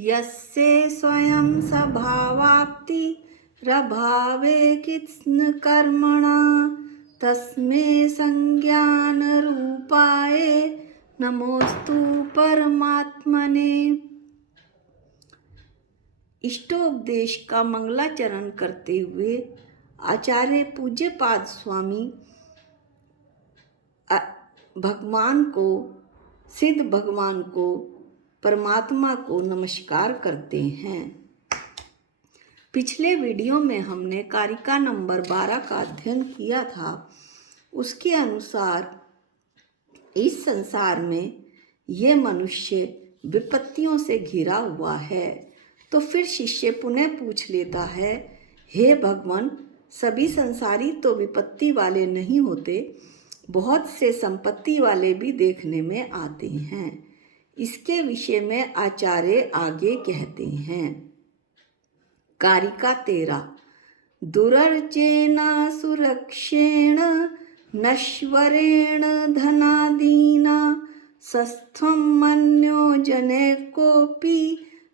यस्य स्वयं स्वभावाप्तिरभावे कित्न कर्मणा तस्मै संज्ञानरूपाय नमोस्तु परमात्मने। इष्टोपदेश का मंगलाचरण करते हुए आचार्य पूज्यपाद स्वामी भगवान को, सिद्ध भगवान को, परमात्मा को नमस्कार करते हैं। पिछले वीडियो में हमने कारिका नंबर 12 का अध्ययन किया था। उसके अनुसार इस संसार में ये मनुष्य विपत्तियों से घिरा हुआ है। तो फिर शिष्य पुनः पूछ लेता है, हे भगवान, सभी संसारी तो विपत्ति वाले नहीं होते, बहुत से संपत्ति वाले भी देखने में आते हैं। इसके विषय में आचार्य आगे कहते हैं। कारिका 13। दुरर्जेना सुरक्षेण नश्वरेण धनादीना सस्थं मन्यो जने कोपि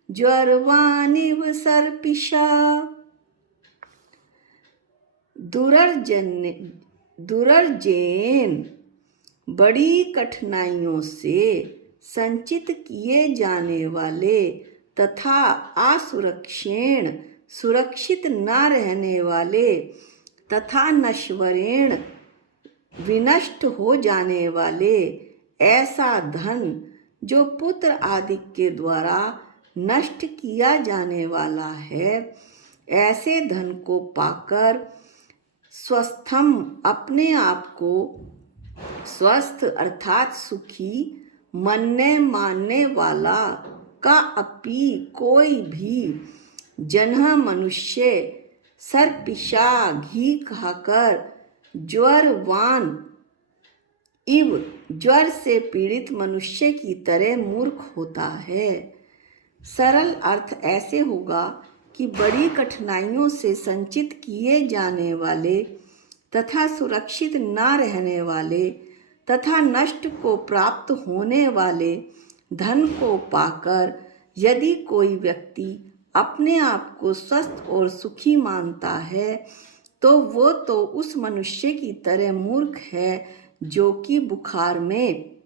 ज्वरवानिव सर्पिषा। दुरर्जेन बड़ी कठिनाइयों से संचित किए जाने वाले तथा असुरक्षेण सुरक्षित न रहने वाले तथा नश्वरेण विनष्ट हो जाने वाले ऐसा धन जो पुत्र आदि के द्वारा नष्ट किया जाने वाला है, ऐसे धन को पाकर स्वस्थम अपने आप को स्वस्थ अर्थात सुखी मानने वाला का अपि कोई भी जन्ह मनुष्य सर्पिषा घी खाकर ज्वरवान इव ज्वर से पीड़ित मनुष्य की तरह मूर्ख होता है। सरल अर्थ ऐसे होगा कि बड़ी कठिनाइयों से संचित किए जाने वाले तथा सुरक्षित न रहने वाले तथा नष्ट को प्राप्त होने वाले धन को पाकर यदि कोई व्यक्ति अपने आप को स्वस्थ और सुखी मानता है, तो वो तो उस मनुष्य की तरह मूर्ख है जो कि बुखार में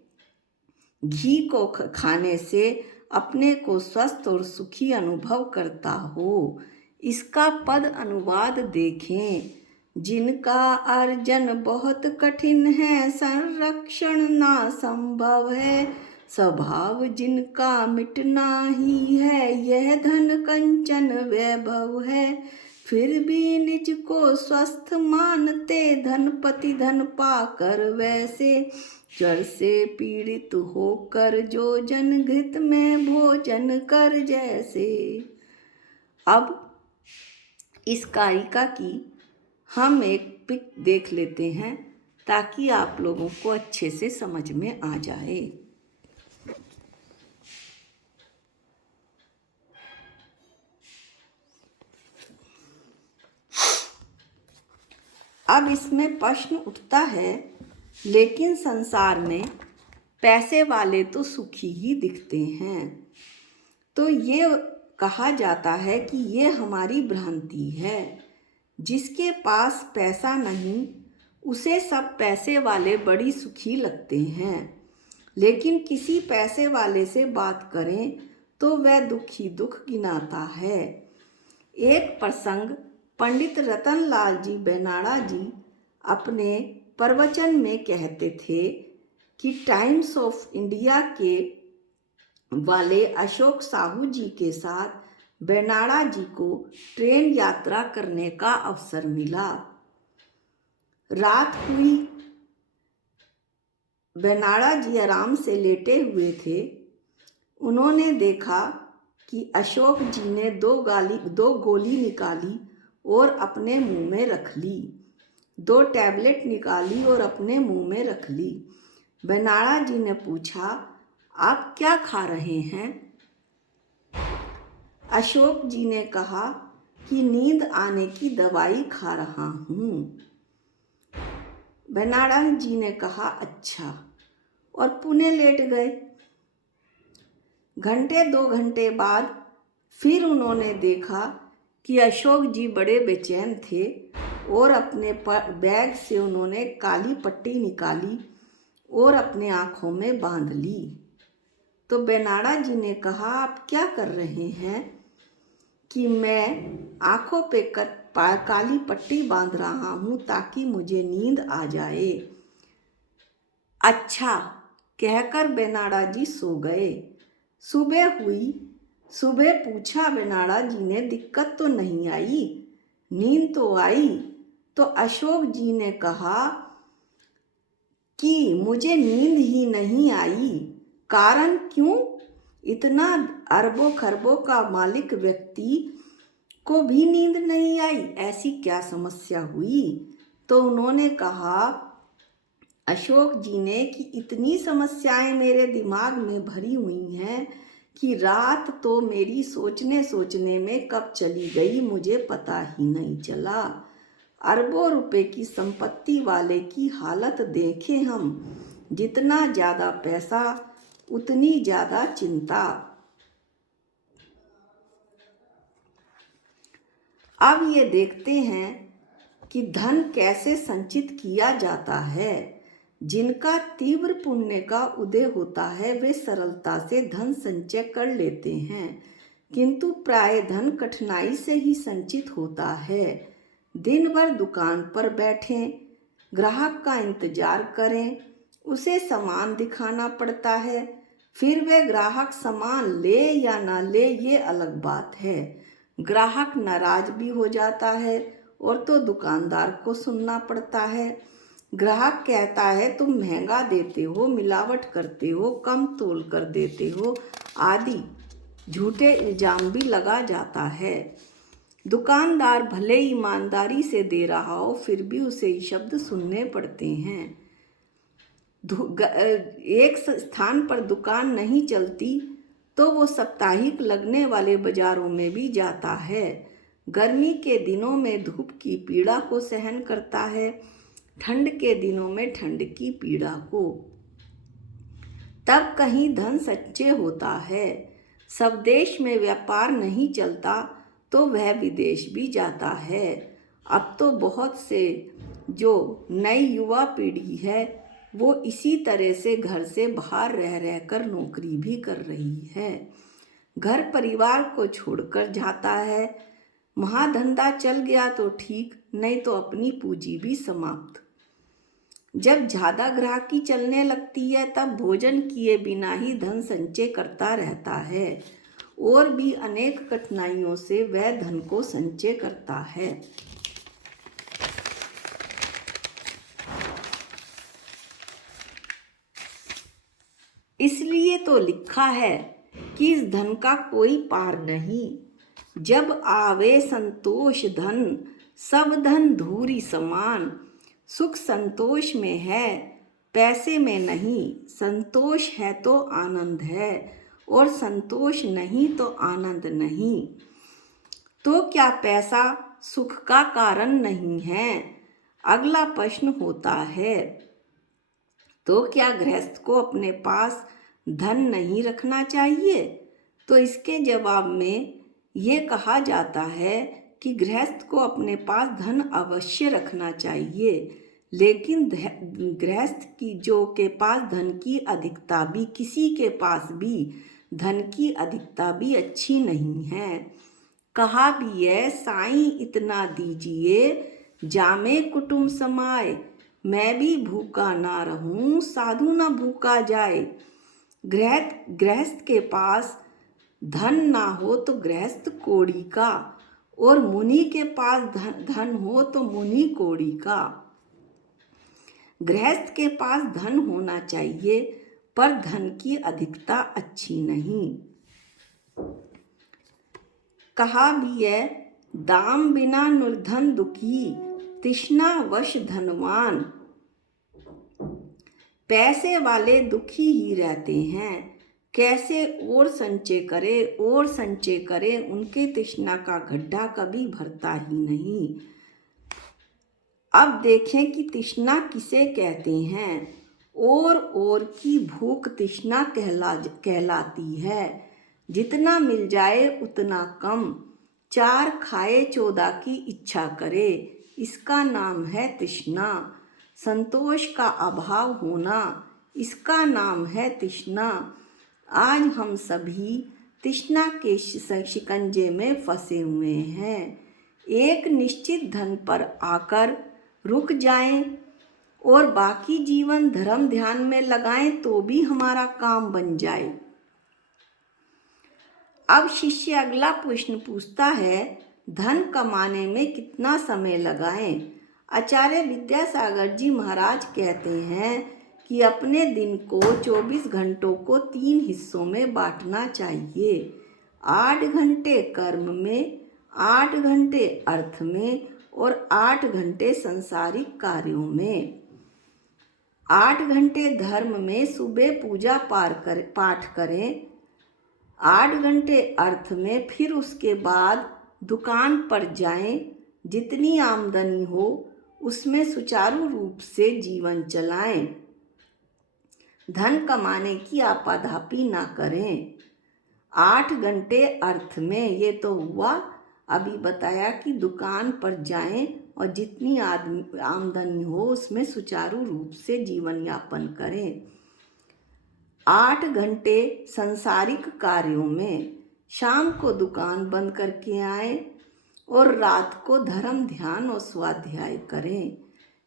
घी को खाने से अपने को स्वस्थ और सुखी अनुभव करता हो। इसका पद अनुवाद देखें। जिनका अर्जन बहुत कठिन है, संरक्षण ना संभव है, स्वभाव जिनका मिटना ही है, यह धन कंचन वैभव है, फिर भी निज को स्वस्थ मानते, धनपति धन पाकर वैसे, ज्वर से पीड़ित होकर जो जन घृत में भोजन कर जैसे। अब इस कारिका की हम एक पिक देख लेते हैं ताकि आप लोगों को अच्छे से समझ में आ जाए। अब इसमें प्रश्न उठता है, लेकिन संसार में पैसे वाले तो सुखी ही दिखते हैं। तो ये कहा जाता है कि ये हमारी भ्रांति है। जिसके पास पैसा नहीं उसे सब पैसे वाले बड़ी सुखी लगते हैं, लेकिन किसी पैसे वाले से बात करें तो वह दुखी दुख गिनाता है। एक प्रसंग पंडित रतनलाल जी बेनाड़ा जी अपने प्रवचन में कहते थे कि टाइम्स ऑफ इंडिया के वाले अशोक साहू जी के साथ बेनाड़ा जी को ट्रेन यात्रा करने का अवसर मिला। रात हुई, बेनाड़ा जी आराम से लेटे हुए थे। उन्होंने देखा कि अशोक जी ने दो गोली निकाली और अपने मुंह में रख ली, 2 टैबलेट निकाली और अपने मुंह में रख ली। बेनाड़ा जी ने पूछा, आप क्या खा रहे हैं? अशोक जी ने कहा कि नींद आने की दवाई खा रहा हूँ। बेनाड़ा जी ने कहा, अच्छा, और पुणे लेट गए। घंटे 2 घंटे बाद फिर उन्होंने देखा कि अशोक जी बड़े बेचैन थे और अपने बैग से उन्होंने काली पट्टी निकाली और अपने आँखों में बांध ली। तो बेनाड़ा जी ने कहा, आप क्या कर रहे हैं? कि मैं आँखों पे काली पट्टी बांध रहा हूँ ताकि मुझे नींद आ जाए। अच्छा कहकर बेनाड़ा जी सो गए। सुबह हुई। सुबह पूछा बेनाड़ा जी ने, दिक्कत तो नहीं आई? नींद तो आई। तो अशोक जी ने कहा कि मुझे नींद ही नहीं आई। कारण क्यों? इतना अरबों खरबों का मालिक व्यक्ति को भी नींद नहीं आई, ऐसी क्या समस्या हुई? तो उन्होंने कहा अशोक जी ने कि इतनी समस्याएं मेरे दिमाग में भरी हुई हैं कि रात तो मेरी सोचने सोचने में कब चली गई मुझे पता ही नहीं चला। अरबों रुपए की संपत्ति वाले की हालत देखें हम, जितना ज़्यादा पैसा उतनी ज़्यादा चिंता। अब ये देखते हैं कि धन कैसे संचित किया जाता है। जिनका तीव्र पुण्य का उदय होता है वे सरलता से धन संचय कर लेते हैं, किंतु प्राय धन कठिनाई से ही संचित होता है। दिन भर दुकान पर बैठें, ग्राहक का इंतजार करें, उसे सामान दिखाना पड़ता है, फिर वह ग्राहक सामान ले या ना ले ये अलग बात है। ग्राहक नाराज भी हो जाता है और तो दुकानदार को सुनना पड़ता है। ग्राहक कहता है तुम महंगा देते हो, मिलावट करते हो, कम तोल कर देते हो आदि झूठे इल्जाम भी लगा जाता है। दुकानदार भले ईमानदारी से दे रहा हो फिर भी उसे ये शब्द सुनने पड़ते हैं। एक स्थान पर दुकान नहीं चलती तो वो साप्ताहिक लगने वाले बाजारों में भी जाता है। गर्मी के दिनों में धूप की पीड़ा को सहन करता है, ठंड के दिनों में ठंड की पीड़ा को। तब कहीं धन सच्चे होता है। सब देश में व्यापार नहीं चलता तो वह विदेश भी जाता है। अब तो बहुत से जो नई युवा पीढ़ी है वो इसी तरह से घर से बाहर रह रहकर नौकरी भी कर रही है। घर परिवार को छोड़कर जाता है। महाधंधा चल गया तो ठीक, नहीं तो अपनी पूंजी भी समाप्त। जब ज़्यादा ग्राहकी चलने लगती है तब भोजन किए बिना ही धन संचय करता रहता है और भी अनेक कठिनाइयों से वह धन को संचय करता है। इसलिए तो लिखा है कि इस धन का कोई पार नहीं। जब आवे संतोष धन, सब धन धूरी समान। सुख संतोष में है, पैसे में नहीं। संतोष है तो आनंद है और संतोष नहीं तो आनंद नहीं। तो क्या पैसा सुख का कारण नहीं है? अगला प्रश्न होता है। तो क्या गृहस्थ को अपने पास धन नहीं रखना चाहिए? तो इसके जवाब में ये कहा जाता है कि गृहस्थ को अपने पास धन अवश्य रखना चाहिए, लेकिन गृहस्थ की जो के पास धन की अधिकता भी, किसी के पास भी धन की अधिकता भी अच्छी नहीं है। कहा भी है, साईं इतना दीजिए जामे कुटुंब समाए, मैं भी भूखा ना रहूं साधु ना भूखा जाए। गृहस्थ के पास धन ना हो तो गृहस्थ कोड़ी का, और मुनि के पास धन हो तो मुनि कोड़ी का। गृहस्थ के पास धन होना चाहिए पर धन की अधिकता अच्छी नहीं। कहा भी है, दाम बिना निर्धन दुखी, तृष्णा वश धनवान। पैसे वाले दुखी ही रहते हैं, कैसे और संचय करे, उनके तृष्णा का गड्ढा कभी भरता ही नहीं। अब देखें कि तृष्णा किसे कहते हैं। और की भूख तृष्णा कहलाती है। जितना मिल जाए उतना कम, 4 खाए 14 की इच्छा करे, इसका नाम है तृष्णा। संतोष का अभाव होना, इसका नाम है तृष्णा। आज हम सभी तृष्णा के शिकंजे में फंसे हुए हैं। एक निश्चित धन पर आकर रुक जाएं और बाकी जीवन धर्म ध्यान में लगाएं तो भी हमारा काम बन जाए। अब शिष्य अगला प्रश्न पूछता है, धन कमाने में कितना समय लगाएं? आचार्य विद्यासागर जी महाराज कहते हैं कि अपने दिन को 24 घंटों को 3 हिस्सों में बांटना चाहिए। 8 घंटे कर्म में, 8 घंटे अर्थ में और 8 घंटे सांसारिक कार्यों में। 8 घंटे धर्म में सुबह पूजा पाठ करें, 8 घंटे अर्थ में, फिर उसके बाद दुकान पर जाएं, जितनी आमदनी हो उसमें सुचारू रूप से जीवन चलाएं। धन कमाने की आपाधापी ना करें। 8 घंटे अर्थ में, ये तो हुआ अभी बताया कि दुकान पर जाएं और जितनी आमदनी हो उसमें सुचारू रूप से जीवन यापन करें। 8 घंटे सांसारिक कार्यों में, शाम को दुकान बंद करके आए और रात को धर्म ध्यान और स्वाध्याय करें।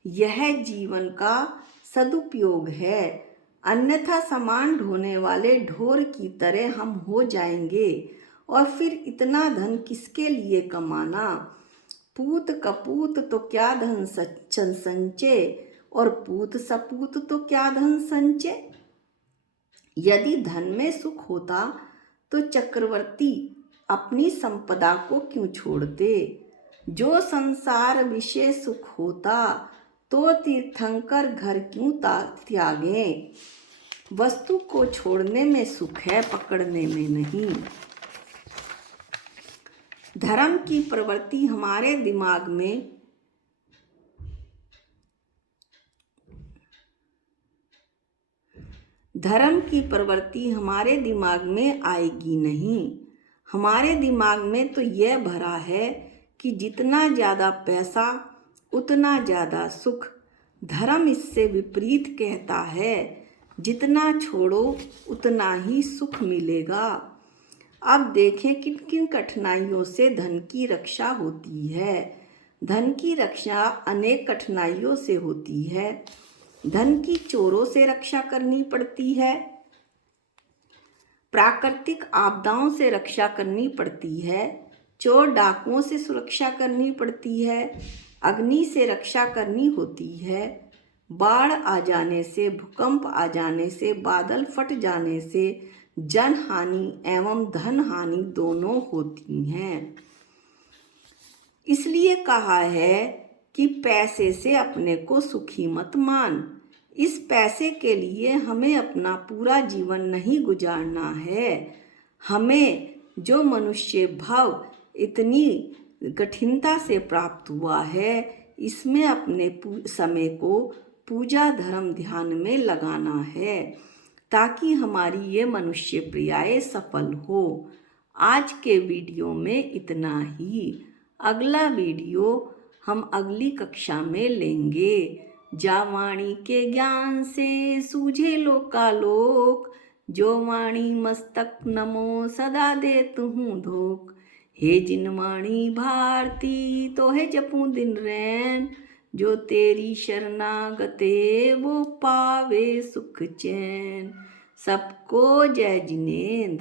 यह जीवन का सदुपयोग है, अन्यथा सामान ढोने वाले ढोर की तरह हम हो जाएंगे और फिर इतना धन किसके लिए कमाना। पूत कपूत तो क्या धन संचय और पूत सपूत तो क्या धन संचय। यदि धन में सुख होता तो चक्रवर्ती अपनी संपदा को क्यों छोड़ते। जो संसार विषय सुख होता तो तीर्थंकर घर क्यों त्यागें। वस्तु को छोड़ने में सुख है, पकड़ने में नहीं। धर्म की प्रवृत्ति हमारे दिमाग में आएगी नहीं। हमारे दिमाग में तो यह भरा है कि जितना ज़्यादा पैसा उतना ज़्यादा सुख। धर्म इससे विपरीत कहता है, जितना छोड़ो उतना ही सुख मिलेगा। अब देखें किन किन कठिनाइयों से धन की रक्षा होती है। धन की रक्षा अनेक कठिनाइयों से होती है। धन की चोरों से रक्षा करनी पड़ती है, प्राकृतिक आपदाओं से रक्षा करनी पड़ती है, चोर डाकुओं से सुरक्षा करनी पड़ती है, अग्नि से रक्षा करनी होती है, बाढ़ आ जाने से, भूकंप आ जाने से, बादल फट जाने से जन हानि एवं धन हानि दोनों होती हैं। इसलिए कहा है कि पैसे से अपने को सुखी मत मान। इस पैसे के लिए हमें अपना पूरा जीवन नहीं गुजारना है। हमें जो मनुष्य भाव इतनी कठिनता से प्राप्त हुआ है, इसमें अपने समय को पूजा धर्म ध्यान में लगाना है ताकि हमारी ये मनुष्य प्रियाएं सफल हो। आज के वीडियो में इतना ही। अगला वीडियो हम अगली कक्षा में लेंगे। जा वाणी के ज्ञान से सूझे लोकालोक, जो वाणी मस्तक नमो सदा देतु हूँ धोख। हे जिन वाणी भारती तो है जपूं दिन रैन, जो तेरी शरणागते वो पावे सुख चैन। सबको जय जिनेंद्र।